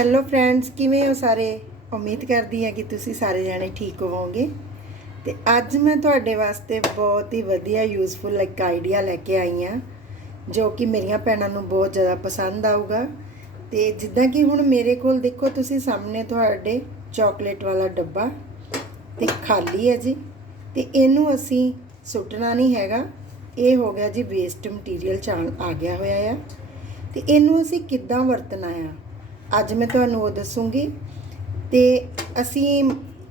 Hello friends ਕਿਵੇਂ ਹੋ ਸਾਰੇ? ਉਮੀਦ ਕਰਦੀ ਹਾਂ ਕਿ ਤੁਸੀਂ ਸਾਰੇ ਜਾਣੇ ਠੀਕ ਹੋਵੋਗੇ। ਤੇ ਅੱਜ ਮੈਂ ਤੁਹਾਡੇ ਵਾਸਤੇ ਬਹੁਤ ਹੀ ਵਧੀਆ ਯੂਜ਼ਫੁਲ ਇੱਕ ਆਈਡੀਆ ਲੈ ਕੇ ਆਈ ਹਾਂ, ਜੋ ਕਿ ਮੇਰੀਆਂ ਭੈਣਾਂ ਨੂੰ ਬਹੁਤ ਜ਼ਿਆਦਾ ਪਸੰਦ ਆਊਗਾ। ਤੇ ਜਿੱਦਾਂ ਕਿ ਹੁਣ ਮੇਰੇ ਕੋਲ ਦੇਖੋ, ਤੁਸੀਂ ਸਾਹਮਣੇ ਤੁਹਾਡੇ ਚਾਕਲੇਟ ਵਾਲਾ ਡੱਬਾ ਤੇ ਖਾਲੀ ਹੈ ਜੀ। ਤੇ ਇਹਨੂੰ ਅਸੀਂ ਸੁੱਟਣਾ ਨਹੀਂ ਹੈਗਾ। ਇਹ ਹੋ ਗਿਆ ਜੀ ਵੇਸਟ ਮਟੀਰੀਅਲ ਚਾਣ ਆ ਗਿਆ ਹੋਇਆ ਆ। ਤੇ ਇਹਨੂੰ ਅਸੀਂ ਕਿੱਦਾਂ ਵਰਤਣਾ ਆ? ਅੱਜ ਮੈਂ ਤੁਹਾਨੂੰ ਉਹ ਦੱਸੂਗੀ। ਤੇ ਅਸੀਂ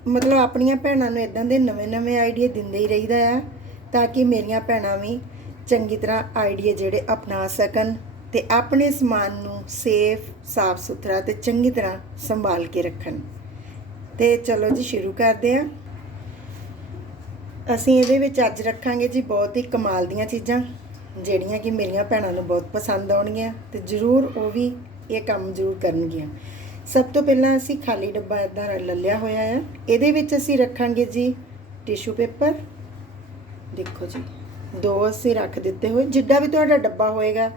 ਮਤਲਬ ਆਪਣੀਆਂ ਭੈਣਾਂ ਨੂੰ ਇਦਾਂ ਦੇ ਨਵੇਂ-ਨਵੇਂ ਆਈਡੀਆ ਦਿੰਦੇ ਹੀ ਰਹੀਦਾ ਆ, ਤਾਂ ਕਿ ਮੇਰੀਆਂ ਭੈਣਾਂ ਵੀ ਚੰਗੀ ਤਰ੍ਹਾਂ ਆਈਡੀਆ ਜਿਹੜੇ ਅਪਣਾ ਸਕਣ ਤੇ ਆਪਣੇ ਸਮਾਨ ਨੂੰ ਸੇਫ, ਸਾਫ਼ ਸੁਥਰਾ ਤੇ ਚੰਗੀ ਤਰ੍ਹਾਂ ਸੰਭਾਲ ਕੇ ਰੱਖਣ। ਤੇ ਚਲੋ ਜੀ, ਸ਼ੁਰੂ ਕਰਦੇ ਆ ਅਸੀਂ ਇਹਦੇ ਵਿੱਚ ਅੱਜ ਰੱਖਾਂਗੇ ਜੀ ਬਹੁਤ ਹੀ ਕਮਾਲ ਦੀਆਂ ਚੀਜ਼ਾਂ, ਜਿਹੜੀਆਂ ਕਿ ਮੇਰੀਆਂ ਭੈਣਾਂ ਨੂੰ ਬਹੁਤ ਪਸੰਦ ਆਉਣਗੀਆਂ ਤੇ ਜ਼ਰੂਰ ਉਹ ਵੀ ਇਹ ਕੰਮ ਜ਼ਰੂਰ ਕਰਨਗੀਆਂ। ਸਭ ਤੋਂ ਪਹਿਲਾਂ ਅਸੀਂ ਖਾਲੀ ਡੱਬਾ ਇਦਾਂ ਲੱਲਿਆ ਹੋਇਆ ਆ। ਇਹਦੇ ਵਿੱਚ ਅਸੀਂ ਰੱਖਾਂਗੇ ਜੀ ਟਿਸ਼ੂ ਪੇਪਰ ਦੇਖੋ ਜੀ, ਦੋ ਅਸੀਂ ਰੱਖ ਦਿੱਤੇ ਹੋਏ। ਜਿੱਡਾ ਵੀ ਤੁਹਾਡਾ ਡੱਬਾ ਹੋਏਗਾ,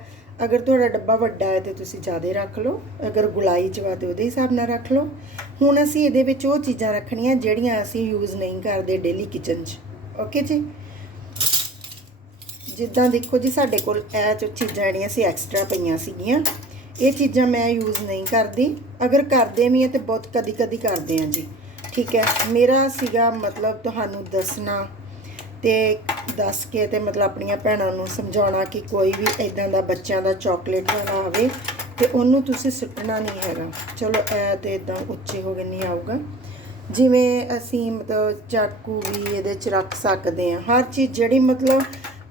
ਅਗਰ ਤੁਹਾਡਾ ਡੱਬਾ ਵੱਡਾ ਹੈ ਤੇ ਤੁਸੀਂ ਜ਼ਿਆਦਾ ਰੱਖ ਲਓ। ਅਗਰ ਗੁਲਾਈ ਚ ਵਾ ਤੇ ਉਹਦੇ ਹਿਸਾਬ ਨਾਲ ਰੱਖ ਲਓ। ਹੁਣ ਅਸੀਂ ਇਹਦੇ ਵਿੱਚ ਉਹ ਚੀਜ਼ਾਂ ਰੱਖਣੀਆਂ ਜਿਹੜੀਆਂ ਅਸੀਂ ਯੂਜ਼ ਨਹੀਂ ਕਰਦੇ ਡੇਲੀ ਕਿਚਨ 'ਚ। ਓਕੇ ਜੀ? ਜਿੱਦਾਂ ਦੇਖੋ ਜੀ, ਸਾਡੇ ਕੋਲ ਇਹ ਜੋ ਚੀਜ਼ਾਂ ਜਿਹੜੀਆਂ ਸੀ ਐਕਸਟਰਾ ਪਈਆਂ ਸੀਗੀਆਂ। ਇਹ ਚੀਜ਼ਾਂ ਮੈਂ ਯੂਜ਼ ਨਹੀਂ ਕਰਦੀ। ਅਗਰ ਕਰਦੇ ਵੀ ਆ ਤੇ ਬਹੁਤ ਕਦੀ ਕਦੀ ਕਰਦੇ ਆ ਜੀ। ਠੀਕ ਹੈ, ਮੇਰਾ ਸੀਗਾ ਮਤਲਬ ਤੁਹਾਨੂੰ ਦੱਸਣਾ ਤੇ ਦੱਸ ਕੇ ਤੇ ਮਤਲਬ ਆਪਣੀਆਂ ਭੈਣਾਂ ਨੂੰ ਸਮਝਾਉਣਾ ਕਿ ਕੋਈ ਵੀ ਇਦਾਂ ਦਾ ਬੱਚਿਆਂ ਦਾ ਚਾਕਲੇਟ ਵਾਲਾ ਆਵੇ ਤੇ ਉਹਨੂੰ ਤੁਸੀਂ ਸੁੱਟਣਾ ਨਹੀਂ ਹੈਗਾ। ਚਲੋ, ਇਹ ਤੇ ਇਦਾਂ ਉੱਚੇ ਹੋ ਗਏ ਨਹੀਂ ਆਊਗਾ। ਜਿਵੇਂ ਅਸੀਂ ਮਤਲਬ ਚਾਕੂ ਵੀ ਇਹਦੇ ਚ ਰੱਖ ਸਕਦੇ ਹਾਂ। ਹਰ ਚੀਜ਼ ਜਿਹੜੀ ਮਤਲਬ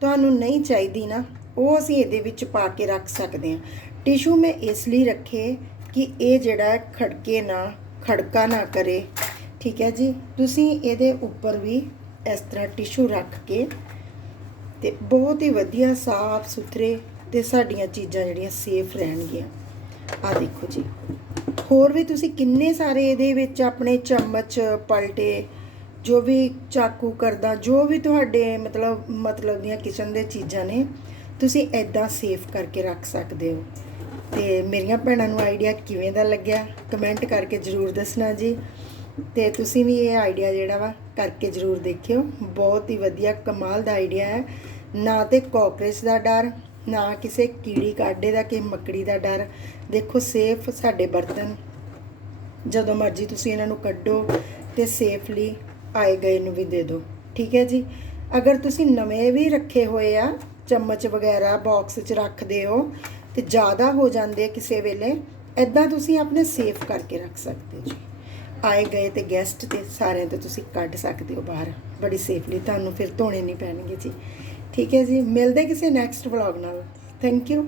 ਤੁਹਾਨੂੰ ਨਹੀਂ ਚਾਹੀਦੀ ਨਾ, ਉਹ ਅਸੀਂ ਇਹਦੇ ਵਿੱਚ ਪਾ ਕੇ ਰੱਖ ਸਕਦੇ ਹਾਂ। ਟਿਸ਼ੂ ਮੈਂ ਇਸ ਲਈ ਰੱਖੇ ਕਿ ਇਹ ਜਿਹੜਾ ਖੜਕੇ ਨਾ, ਖੜਕਾ ਨਾ ਕਰੇ। ਠੀਕ ਹੈ ਜੀ? ਤੁਸੀਂ ਇਹਦੇ ਉੱਪਰ ਵੀ ਇਸ ਤਰ੍ਹਾਂ ਟਿਸ਼ੂ ਰੱਖ ਕੇ ਤੇ ਬਹੁਤ ਹੀ ਵਧੀਆ, ਸਾਫ਼ ਸੁਥਰੇ ਤੇ ਸਾਡੀਆਂ ਚੀਜ਼ਾਂ ਜਿਹੜੀਆਂ ਸੇਫ ਰਹਿਣਗੀਆਂ। ਆ ਦੇਖੋ ਜੀ। ਹੋਰ ਵੀ ਤੁਸੀਂ ਕਿੰਨੇ ਸਾਰੇ ਇਹਦੇ ਵਿੱਚ ਆਪਣੇ ਚਮਚ, ਪਲਟੇ, ਜੋ ਵੀ ਚਾਕੂ ਕਰਦਾ, ਜੋ ਵੀ ਤੁਹਾਡੇ ਮਤਲਬ ਮਤਲਬ ਦੀਆਂ ਕਿਚਨ ਦੇ ਚੀਜ਼ਾਂ ਨੇ, ਤੁਸੀਂ ਐਦਾਂ ਸੇਫ ਕਰਕੇ ਰੱਖ ਸਕਦੇ ਹੋ। ਤੇ ਮੇਰੀਆਂ ਭੈਣਾਂ ਨੂੰ ਆਈਡੀਆ ਕਿਵੇਂ ਦਾ ਲੱਗਿਆ? ਕਮੈਂਟ ਕਰਕੇ ਜਰੂਰ ਦੱਸਣਾ ਜੀ। ਤੇ ਤੁਸੀਂ ਵੀ ਇਹ ਆਈਡੀਆ ਜਿਹੜਾ ਵਾ, ਕਰਕੇ ਜਰੂਰ ਦੇਖਿਓ। ਬਹੁਤ ਹੀ ਵਧੀਆ, ਕਮਾਲ ਦਾ ਆਈਡੀਆ ਹੈ। ਨਾ ਤੇ ਕਾਕਰੋਚ ਦਾ ਡਰ, ਨਾ ਕਿਸੇ ਕੀੜੀ ਕਾਡੇ ਦਾ ਕਿ ਮੱਕੜੀ ਦਾ ਡਰ। ਦੇਖੋ ਸੇਫ ਸਾਡੇ ਬਰਤਨ। ਜਦੋਂ ਮਰਜ਼ੀ ਤੁਸੀਂ ਇਹਨਾਂ ਨੂੰ ਕੱਢੋ ਤੇ ਸੇਫਲੀ ਆਏ ਗਏ ਨੂੰ ਵੀ ਦੇ ਦਿਓ। ਠੀਕ ਹੈ ਜੀ? ਅਗਰ ਤੁਸੀਂ ਨਵੇਂ ਵੀ ਰੱਖੇ ਹੋਏ ਆ, ਚਮਚ ਵਗੈਰਾ ਬਾਕਸ 'ਚ ਰੱਖਦੇ ਹੋ ਤੇ ਜ਼ਿਆਦਾ ਹੋ ਜਾਂਦੇ ਕਿਸੇ ਵੇਲੇ ਐਦਾਂ ਤੁਸੀਂ ਆਪਣੇ ਸੇਫ ਕਰਕੇ ਰੱਖ ਸਕਦੇ ਹੋ ਜੀ। ਆਏ ਗਏ ਤੇ ਗੈਸਟ ਤੇ ਸਾਰਿਆਂ ਤੋਂ ਤੁਸੀਂ ਕੱਢ ਸਕਦੇ ਹੋ ਬਾਹਰ। ਬੜੀ ਸੇਫਲੀ ਤੁਹਾਨੂੰ ਫਿਰ ਧੋਣੇ ਨਹੀਂ ਪੈਣਗੇ ਜੀ। ਠੀਕ ਹੈ ਜੀ, ਮਿਲਦੇ ਕਿਸੇ ਨੈਕਸਟ ਵਲੌਗ ਨਾਲ। Thank you